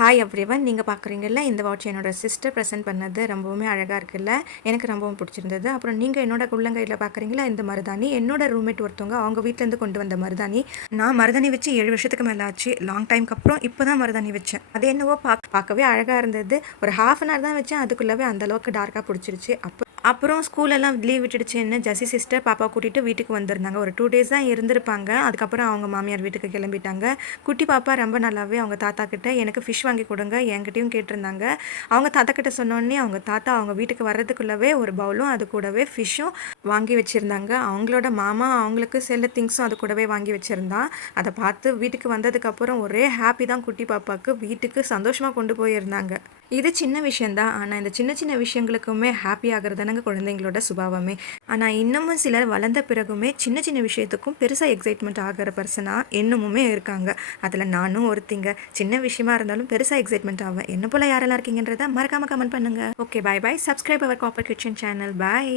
Hi everyone, நீங்கள் பார்க்குறீங்கல்ல இந்த watch என்னோட சிஸ்டர் ப்ரெசென்ட் பண்ணது ரொம்பவுமே அழகாக இருக்குல்ல. எனக்கு ரொம்பவும் பிடிச்சிருந்தது. அப்புறம் நீங்கள் என்னோட உள்ளங்கையில் பார்க்குறீங்களா இந்த மருதாணி என்னோட ரூம்மேட் ஒருத்தவங்க அவங்க வீட்டிலேருந்து கொண்டு வந்த மருதாணி. நான் மருதாணி வச்சு 7 வருஷத்துக்கு மேலே ஆச்சு. லாங் டைம்க்கு அப்புறம் இப்போ தான் மருதாணி வச்சேன். அது என்னவோ பார்க்கவே அழகாக இருந்தது. ஒரு ஹாஃப் அன் ஹவர் தான் வச்சேன், அதுக்குள்ளவே அந்தளவுக்கு டார்க்காக பிடிச்சிருச்சு. அப்புறம் ஸ்கூலெல்லாம் லீவ் விட்டுடுச்சுன்னு ஜெசி சிஸ்டர் பாப்பா கூட்டிகிட்டு வீட்டுக்கு வந்திருந்தாங்க. ஒரு 2 டேஸ் தான் இருந்திருப்பாங்க. அதுக்கப்புறம் அவங்க மாமியார் வீட்டுக்கு கிளம்பிட்டாங்க. குட்டி பாப்பா ரொம்ப நல்லாவே அவங்க தாத்தா கிட்ட எனக்கு ஃபிஷ் வாங்கி கொடுங்க என்கிட்டையும் கேட்டிருந்தாங்க. அவங்க தாத்தா கிட்ட சொன்னோடனே அவங்க தாத்தா அவங்க வீட்டுக்கு வர்றதுக்குள்ளவே ஒரு பவுலும் அது கூடவே ஃபிஷ்ஷும் வாங்கி வச்சுருந்தாங்க. அவங்களோட மாமா அவங்களுக்கு சில திங்ஸும் அது கூடவே வாங்கி வச்சுருந்தா. அதை பார்த்து வீட்டுக்கு வந்ததுக்கப்புறம் ஒரே ஹாப்பி தான் குட்டி பாப்பாவுக்கு. வீட்டுக்கு சந்தோஷமாக கொண்டு போயிருந்தாங்க. இது சின்ன விஷயந்தான். ஆனால் இந்த சின்ன சின்ன விஷயங்களுக்குமே ஹாப்பி ஆகிறதானங்க குழந்தைங்களோட சுபாவமே. ஆனால் இன்னமும் சிலர் வளர்ந்த பிறகுமே சின்ன சின்ன விஷயத்துக்கும் பெருசாக எக்ஸைட்மெண்ட் ஆகிற பர்சனாக இன்னமுமே இருக்காங்க. அதில் நானும் ஒருத்திங்க. சின்ன விஷயமா இருந்தாலும் பெருசாக எக்ஸைட்மெண்ட் ஆவேன். என்ன போல் யாரெல்லாம் இருக்கீங்கன்றதை மறக்காமல் கமெண்ட் பண்ணுங்கள். Okay, bye bye. Subscribe our copper kitchen channel. Bye.